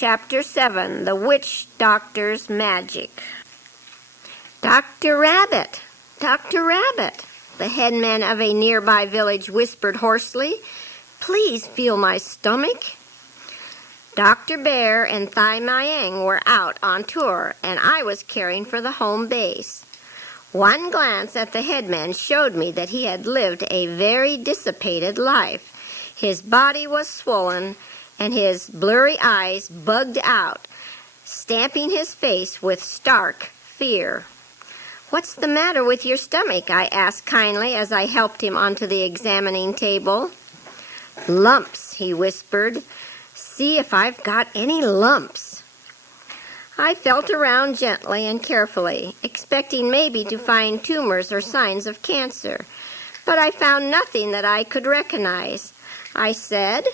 Chapter 7, The Witch Doctor's Magic. "Dr. Rabbit! Dr. Rabbit!" the headman of a nearby village whispered hoarsely. "Please feel my stomach." Dr. Bear and Thai Myang were out on tour, and I was caring for the home base. One glance at the headman showed me that he had lived a very dissipated life. His body was swollen, and his blurry eyes bugged out, stamping his face with stark fear. "What's the matter with your stomach?" I asked kindly as I helped him onto the examining table. "Lumps," he whispered. "See if I've got any lumps." I felt around gently and carefully, expecting maybe to find tumors or signs of cancer, but I found nothing that I could recognize. I said,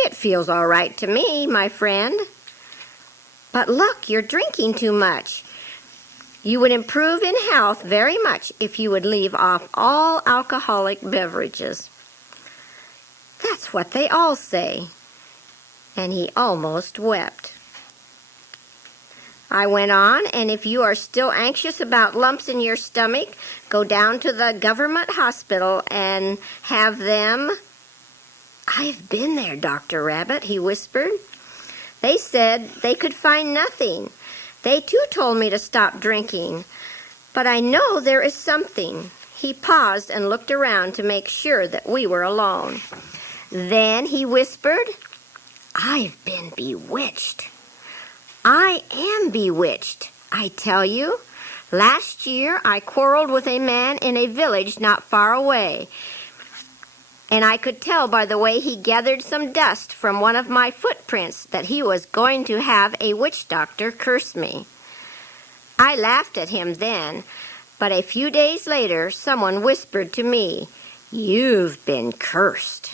"It feels all right to me, my friend." "But look, you're drinking too much. You would improve in health very much if you would leave off all alcoholic beverages." "That's what they all say." And he almost wept. I went on, "And if you are still anxious about lumps in your stomach, go down to the government hospital and have them—" "I've been there, Dr. Rabbit," he whispered. "They said they could find nothing. They too told me to stop drinking. But I know there is something." He paused and looked around to make sure that we were alone. Then he whispered, "I've been bewitched. I am bewitched, I tell you. Last year I quarreled with a man in a village not far away, and I could tell by the way he gathered some dust from one of my footprints that he was going to have a witch doctor curse me. I laughed at him then, but a few days later someone whispered to me, 'You've been cursed.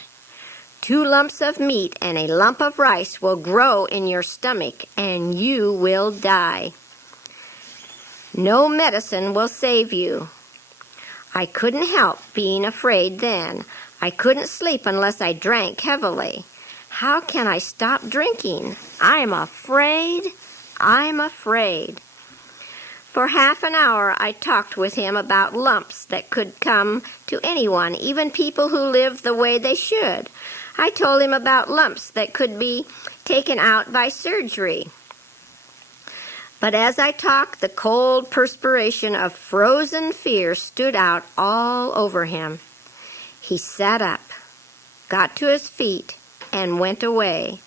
2 lumps of meat and a lump of rice will grow in your stomach, and you will die. No medicine will save you.' I couldn't help being afraid then. I couldn't sleep unless I drank heavily. How can I stop drinking? I'm afraid. I'm afraid." For half an hour I talked with him about lumps that could come to anyone, even people who lived the way they should. I told him about lumps that could be taken out by surgery. But as I talked, the cold perspiration of frozen fear stood out all over him. He sat up, got to his feet, and went away,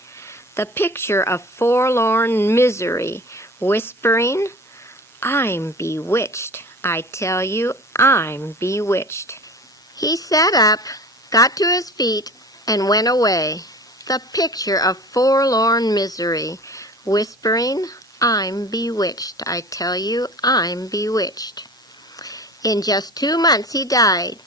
the picture of forlorn misery, whispering, "I'm bewitched. I tell you, I'm bewitched." He sat up, got to his feet, and went away, the picture of forlorn misery, whispering, "I'm bewitched. I tell you, I'm bewitched." In just 2 months he died.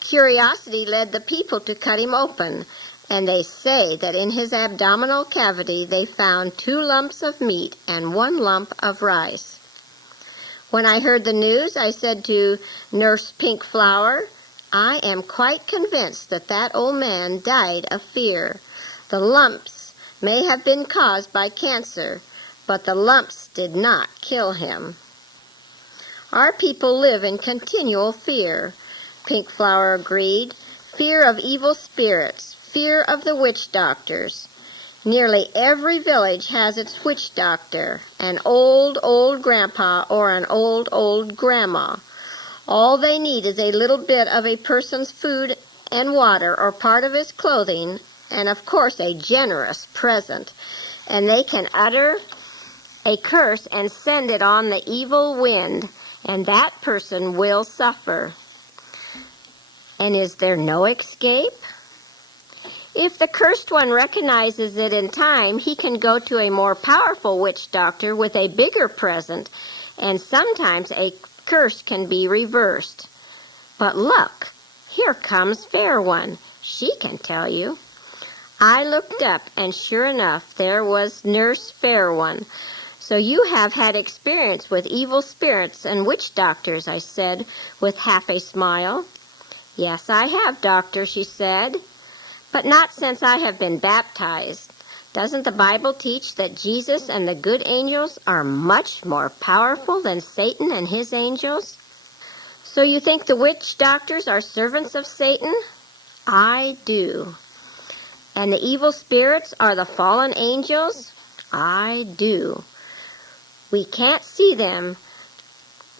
Curiosity led the people to cut him open, and they say that in his abdominal cavity they found 2 lumps of meat and 1 lump of rice. When I heard the news, I said to Nurse Pink Flower, "I am quite convinced that that old man died of fear. The lumps may have been caused by cancer, but the lumps did not kill him." "Our people live in continual fear," Pink Flower agreed. "Fear of evil spirits, fear of the witch doctors. Nearly every village has its witch doctor, an old grandpa or an old grandma. All they need is a little bit of a person's food and water or part of his clothing, and of course a generous present, and they can utter a curse and send it on the evil wind, and that person will suffer. And is there no escape? If the cursed one recognizes it in time, he can go to a more powerful witch doctor with a bigger present, and sometimes a curse can be reversed. But look, here comes Fair One. She can tell you." I looked up, and sure enough, there was Nurse Fair One. "So you have had experience with evil spirits and witch doctors," I said, with half a smile. "Yes, I have, doctor," she said. "But not since I have been baptized. Doesn't the Bible teach that Jesus and the good angels are much more powerful than Satan and his angels? So you think the witch doctors are servants of Satan? I do. And the evil spirits are the fallen angels? I do. We can't see them,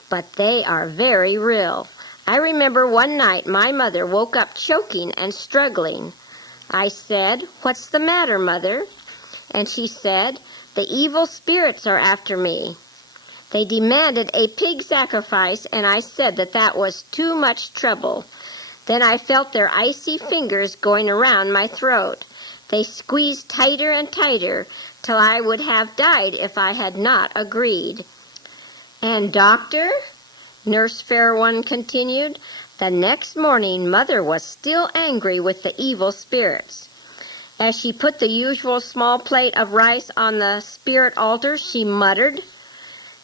but they are very real. I remember one night my mother woke up choking and struggling. I said, "What's the matter, Mother?" And she said, "The evil spirits are after me." They demanded a pig sacrifice, and I said that was too much trouble. Then I felt their icy fingers going around my throat. They squeezed tighter and tighter till I would have died if I had not agreed. "And, Doctor," Nurse Fair One continued, "the next morning Mother was still angry with the evil spirits. As she put the usual small plate of rice on the spirit altar, she muttered,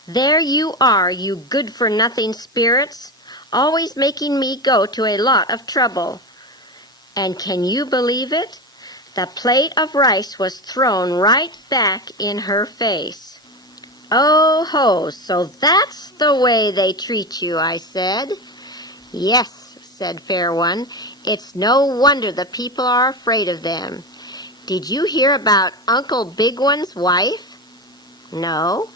'There you are, you good-for-nothing spirits, always making me go to a lot of trouble.' And can you believe it? The plate of rice was thrown right back in her face." "Oh ho, so that's the way they treat you," I said. "Yes," said Fair One, "it's no wonder the people are afraid of them. Did you hear about Uncle Big One's wife?" "No."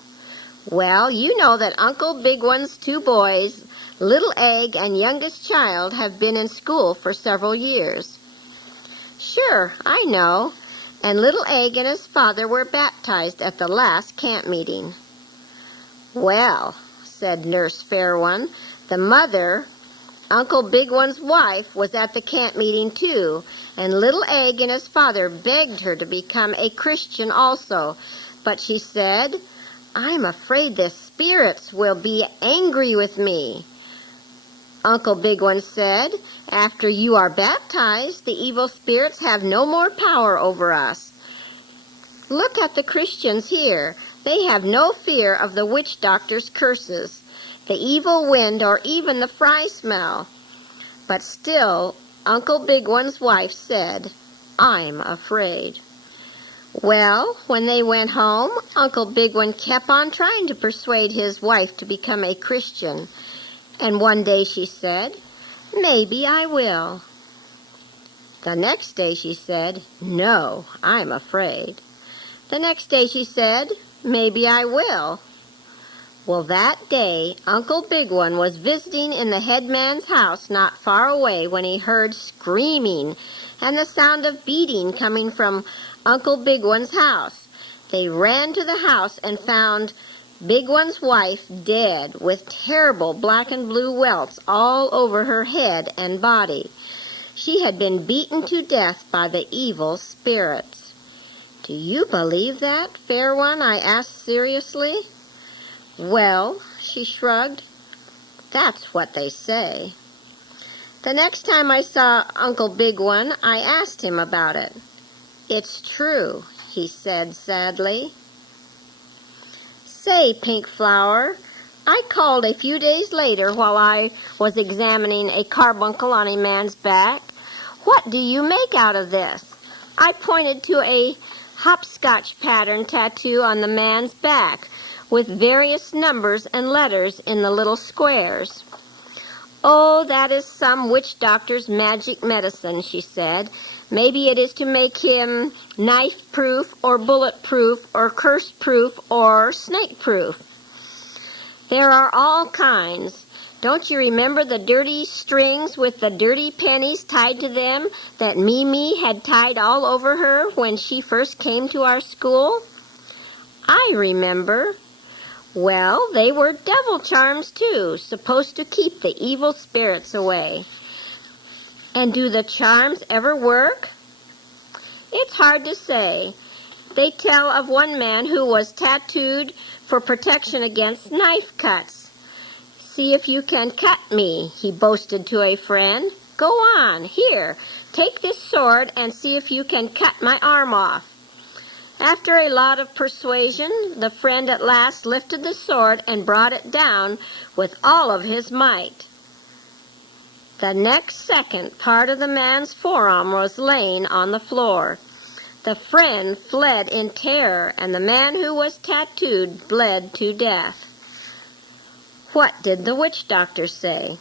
"Well, you know that Uncle Big One's two boys, Little Egg and youngest child, have been in school for several years." "Sure, I know. And Little Egg and his father were baptized at the last camp meeting." "Well," said Nurse Fair One, "the mother, Uncle Big One's wife, was at the camp meeting too, and Little Egg and his father begged her to become a Christian also. But she said, 'I'm afraid the spirits will be angry with me.' Uncle Big One said, 'After you are baptized, the evil spirits have no more power over us. Look at the Christians here. They have no fear of the witch doctor's curses, the evil wind, or even the fry smell.' But still, Uncle Big One's wife said, 'I'm afraid.' Well, when they went home, Uncle Big One kept on trying to persuade his wife to become a Christian. And one day she said, 'Maybe I will.' The next day she said, 'No, I'm afraid.' The next day she said, 'Maybe I will.' Well, that day, Uncle Big One was visiting in the headman's house not far away when he heard screaming and the sound of beating coming from Uncle Big One's house. They ran to the house and found Big One's wife dead, with terrible black and blue welts all over her head and body. She had been beaten to death by the evil spirits." "Do you believe that, Fair One?" I asked seriously. "Well," she shrugged, "that's what they say." The next time I saw Uncle Big One, I asked him about it. "It's true," he said sadly. "Say, Pink Flower," I called a few days later while I was examining a carbuncle on a man's back, "what do you make out of this?" I pointed to a hopscotch pattern tattoo on the man's back with various numbers and letters in the little squares. "Oh, that is some witch doctor's magic medicine," she said. "Maybe it is to make him knife-proof or bullet-proof or curse-proof or snake-proof. There are all kinds. Don't you remember the dirty strings with the dirty pennies tied to them that Mimi had tied all over her when she first came to our school?" "I remember." "Well, they were devil charms too, supposed to keep the evil spirits away." "And do the charms ever work?" "It's hard to say. They tell of one man who was tattooed for protection against knife cuts. 'See if you can cut me,' he boasted to a friend. 'Go on, here, take this sword and see if you can cut my arm off.' After a lot of persuasion, the friend at last lifted the sword and brought it down with all of his might. The next second, part of the man's forearm was laying on the floor. The friend fled in terror, and the man who was tattooed bled to death. What did the witch doctor say?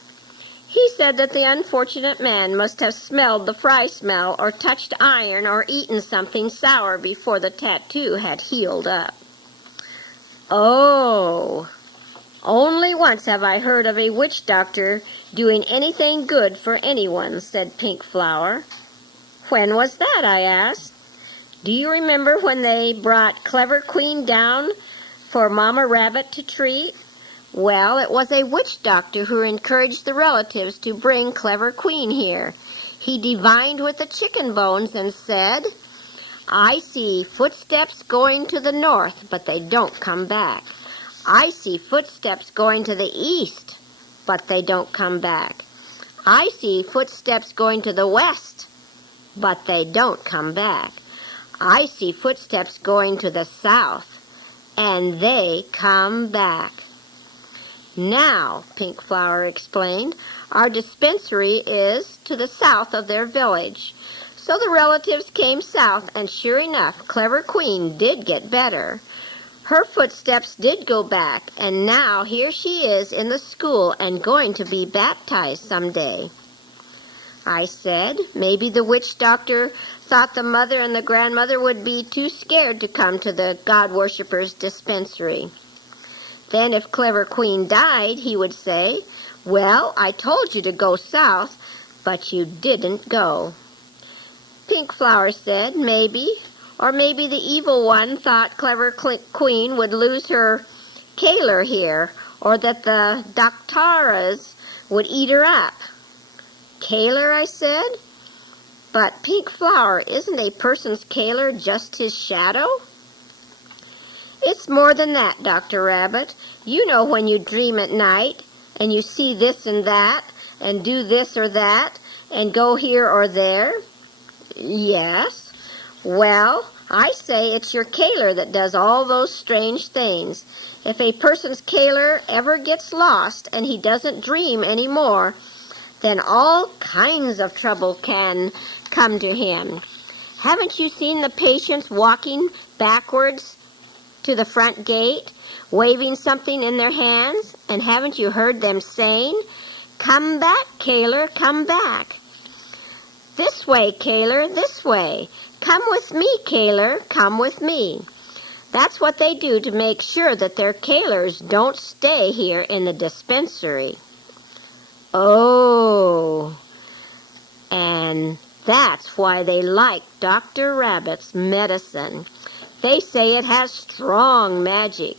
He said that the unfortunate man must have smelled the fry smell or touched iron or eaten something sour before the tattoo had healed up. Oh, only once have I heard of a witch doctor doing anything good for anyone, said Pink Flower. When was that? I asked. Do you remember when they brought Clever Queen down for Mama Rabbit to treat? Well, it was a witch doctor who encouraged the relatives to bring Clever Queen here. He divined with the chicken bones and said, I see footsteps going to the north, but they don't come back. I see footsteps going to the east, but they don't come back. I see footsteps going to the west, but they don't come back. I see footsteps going to the south, and they come back. Now, Pink Flower explained, our dispensary is to the south of their village. So the relatives came south, and sure enough, Clever Queen did get better. Her footsteps did go back, and now here she is in the school and going to be baptized someday. I said, maybe the witch doctor thought the mother and the grandmother would be too scared to come to the God-worshippers' dispensary. Then if Clever Queen died, he would say, well, I told you to go south, but you didn't go. Pink Flower said, maybe, or maybe the evil one thought Clever Queen would lose her Kaler here, or that the Doctaras would eat her up. Kaler, I said. But Pink Flower, isn't a person's Kaler just his shadow? It's more than that, Dr. Rabbit. You know when you dream at night, and you see this and that, and do this or that, and go here or there? Yes. Well, I say it's your Kaler that does all those strange things. If a person's Kaler ever gets lost and he doesn't dream anymore, then all kinds of trouble can come to him. Haven't you seen the patients walking backwards to the front gate, waving something in their hands? And haven't you heard them saying, come back, Kaler, come back. This way, Kaler, this way. Come with me, Kaler, come with me. That's what they do to make sure that their Kalers don't stay here in the dispensary. Oh, and that's why they like Dr. Rabbit's medicine. They say it has strong magic.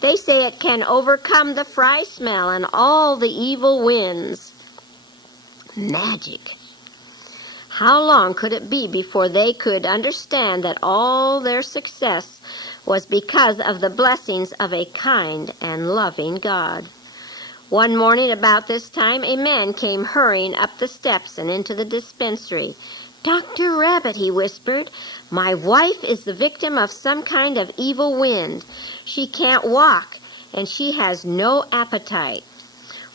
They say it can overcome the fry smell and all the evil winds. Magic. How long could it be before they could understand that all their success was because of the blessings of a kind and loving God? One morning about this time, a man came hurrying up the steps and into the dispensary. Dr. Rabbit, he whispered, my wife is the victim of some kind of evil wind. She can't walk, and she has no appetite.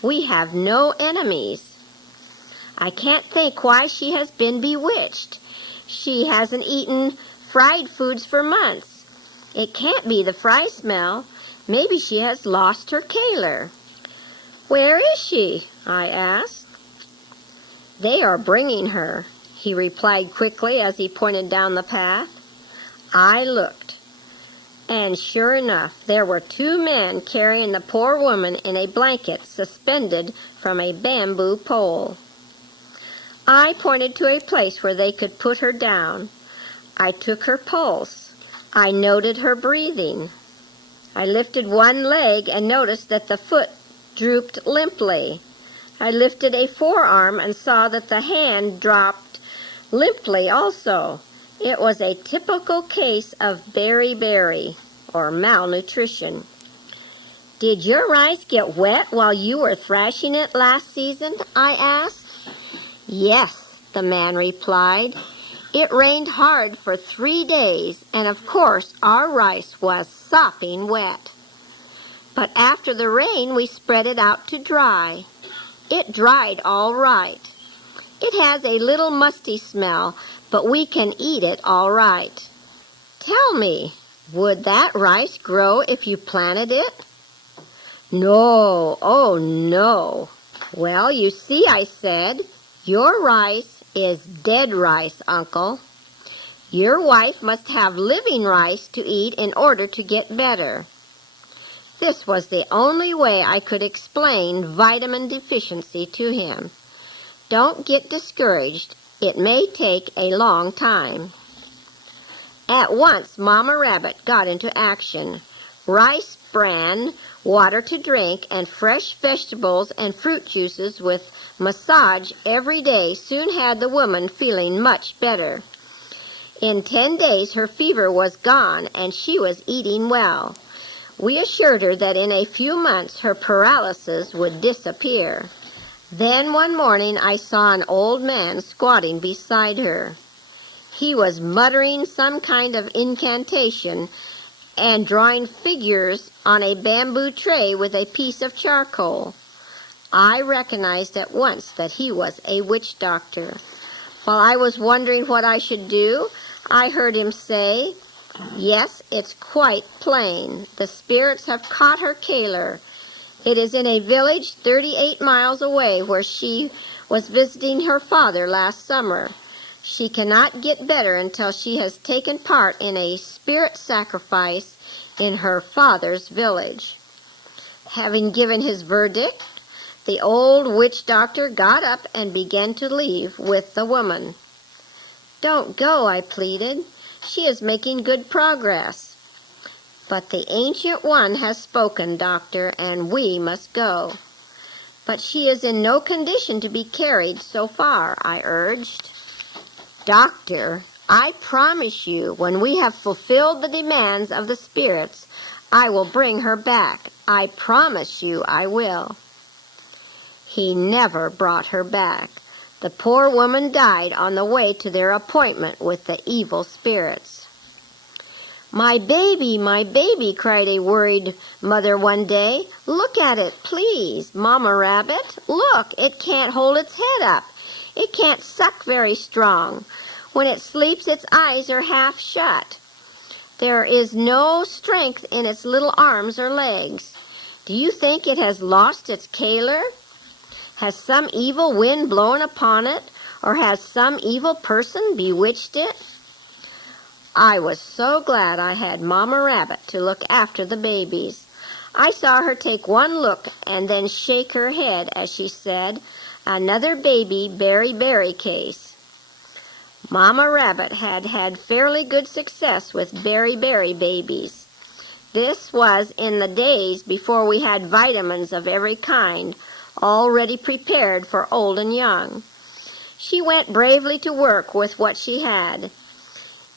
We have no enemies. I can't think why she has been bewitched. She hasn't eaten fried foods for months. It can't be the fry smell. Maybe she has lost her Kaler. Where is she? I asked. They are bringing her, he replied quickly as he pointed down the path. I looked, and sure enough, there were two men carrying the poor woman in a blanket suspended from a bamboo pole. I pointed to a place where they could put her down. I took her pulse. I noted her breathing. I lifted one leg and noticed that the foot drooped limply. I lifted a forearm and saw that the hand dropped limply also. It was a typical case of beriberi, or malnutrition. Did your rice get wet while you were thrashing it last season? I asked. Yes, the man replied. It rained hard for 3 days, and of course our rice was sopping wet. But after the rain, we spread it out to dry. It dried all right. It has a little musty smell, but we can eat it all right. Tell me, would that rice grow if you planted it? No, oh no. Well, you see, I said, your rice is dead rice, Uncle. Your wife must have living rice to eat in order to get better. This was the only way I could explain vitamin deficiency to him. Don't get discouraged. It may take a long time. At once, Mama Rabbit got into action. Rice bran, water to drink, and fresh vegetables and fruit juices with massage every day soon had the woman feeling much better. In 10 days, her fever was gone, and she was eating well. We assured her that in a few months her paralysis would disappear. Then one morning I saw an old man squatting beside her. He was muttering some kind of incantation and drawing figures on a bamboo tray with a piece of charcoal. I recognized at once that he was a witch doctor. While I was wondering what I should do, I heard him say, "Yes, it's quite plain. The spirits have caught her Kaler. It is in a village 38 miles away where she was visiting her father last summer. She cannot get better until she has taken part in a spirit sacrifice in her father's village." Having given his verdict, the old witch doctor got up and began to leave with the woman. "Don't go," I pleaded. "She is making good progress." "But the Ancient One has spoken, Doctor, and we must go." "But she is in no condition to be carried so far," I urged. "Doctor, I promise you, when we have fulfilled the demands of the spirits, I will bring her back. I promise you I will." He never brought her back. The poor woman died on the way to their appointment with the evil spirits. My baby," cried a worried mother one day. "Look at it, please, Mama Rabbit. Look, it can't hold its head up. It can't suck very strong. When it sleeps, its eyes are half shut. There is no strength in its little arms or legs. Do you think it has lost its Kaler? Has some evil wind blown upon it, or has some evil person bewitched it?" I was so glad I had Mama Rabbit to look after the babies. I saw her take one look and then shake her head as she said, "Another baby berry case." Mama Rabbit had had fairly good success with berry babies. This was in the days before we had vitamins of every kind, already prepared for old and young. She went bravely to work with what she had.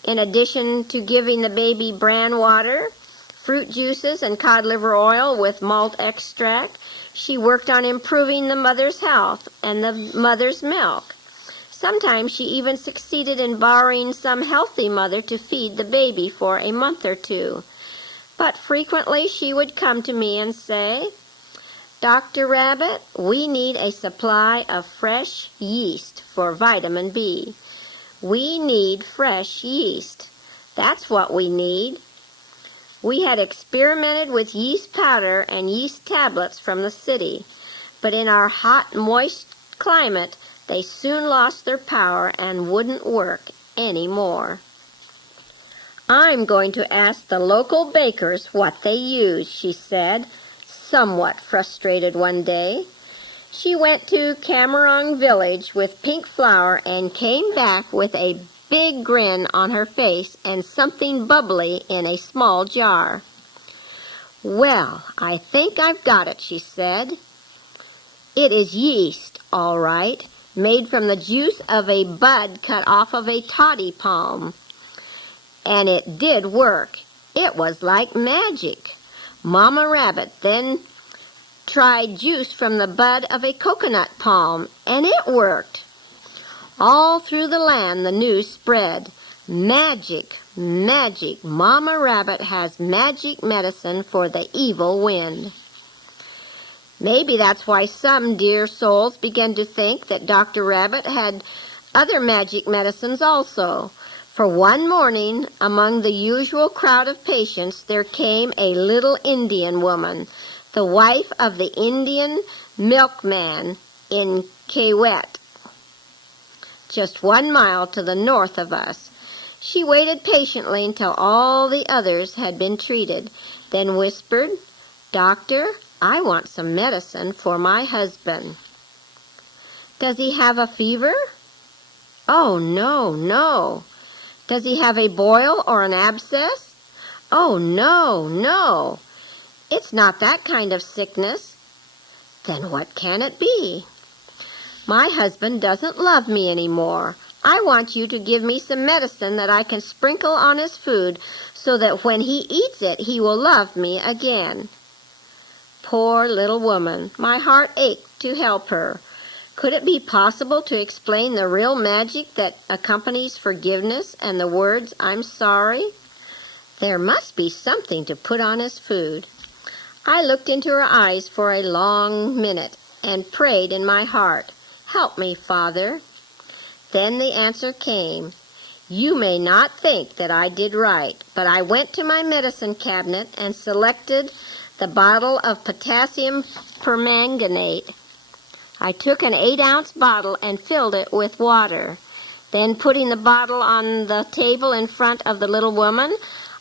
In addition to giving the baby bran water, fruit juices, and cod liver oil with malt extract, she worked on improving the mother's health and the mother's milk. Sometimes she even succeeded in borrowing some healthy mother to feed the baby for a month or two. But frequently she would come to me and say, "Dr. Rabbit, we need a supply of fresh yeast for vitamin B. We need fresh yeast. That's what we need." We had experimented with yeast powder and yeast tablets from the city, but in our hot, moist climate, they soon lost their power and wouldn't work anymore. "I'm going to ask the local bakers what they use," she said, somewhat frustrated one day. She went to Camerong Village with pink flour and came back with a big grin on her face and something bubbly in a small jar. "Well, I think I've got it," she said. "It is yeast, all right, made from the juice of a bud cut off of a toddy palm." And it did work. It was like magic. Mama Rabbit then tried juice from the bud of a coconut palm, and it worked. All through the land the news spread. Magic, magic. Mama Rabbit has magic medicine for the evil wind. Maybe that's why some dear souls began to think that Dr. Rabbit had other magic medicines also. For one morning, among the usual crowd of patients, there came a little Indian woman, the wife of the Indian milkman in Kewet, just 1 mile to the north of us. She waited patiently until all the others had been treated, then whispered, "Doctor, I want some medicine for my husband." "Does he have a fever?" "Oh, no, no." "Does he have a boil or an abscess?" "Oh, no, no. It's not that kind of sickness." "Then what can it be?" "My husband doesn't love me anymore. I want you to give me some medicine that I can sprinkle on his food so that when he eats it, he will love me again." Poor little woman. My heart ached to help her. Could it be possible to explain the real magic that accompanies forgiveness and the words, "I'm sorry"? There must be something to put on his food. I looked into her eyes for a long minute and prayed in my heart, "Help me, Father." Then the answer came. You may not think that I did right, but I went to my medicine cabinet and selected the bottle of potassium permanganate. I took an 8-ounce bottle and filled it with water. Then, putting the bottle on the table in front of the little woman,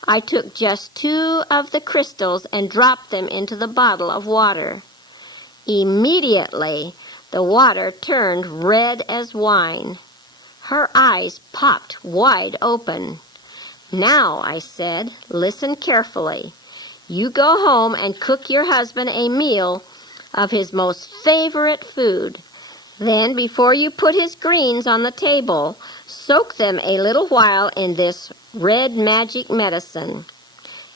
I took just 2 of the crystals and dropped them into the bottle of water. Immediately, the water turned red as wine. Her eyes popped wide open. "Now," I said, "listen carefully. You go home and cook your husband a meal of his most favorite food. Then, before you put his greens on the table, soak them a little while in this red magic medicine.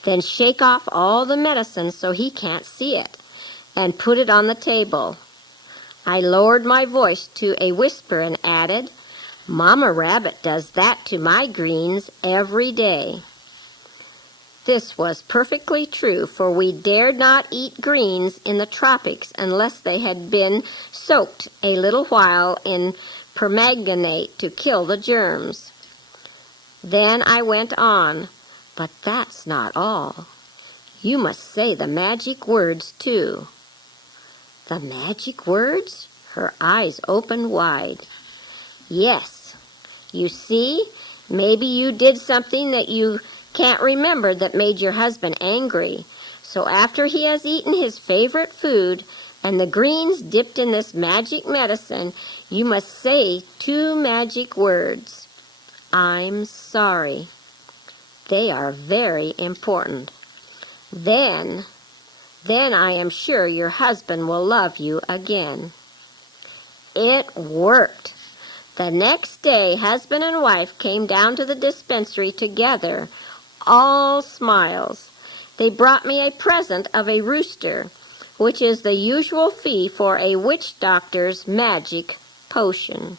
Then shake off all the medicine so he can't see it, and put it on the table." I lowered my voice to a whisper and added, "Mama Rabbit does that to my greens every day." This was perfectly true, for we dared not eat greens in the tropics unless they had been soaked a little while in permanganate to kill the germs. Then I went on, "But that's not all. You must say the magic words, too." "The magic words?" Her eyes opened wide. "Yes. You see, maybe you did something that you can't remember that made your husband angry. So after he has eaten his favorite food and the greens dipped in this magic medicine, you must say 2 magic words. 'I'm sorry.' They are very important. Then I am sure your husband will love you again." It worked. The next day, husband and wife came down to the dispensary together, all smiles. They brought me a present of a rooster, which is the usual fee for a witch doctor's magic potion.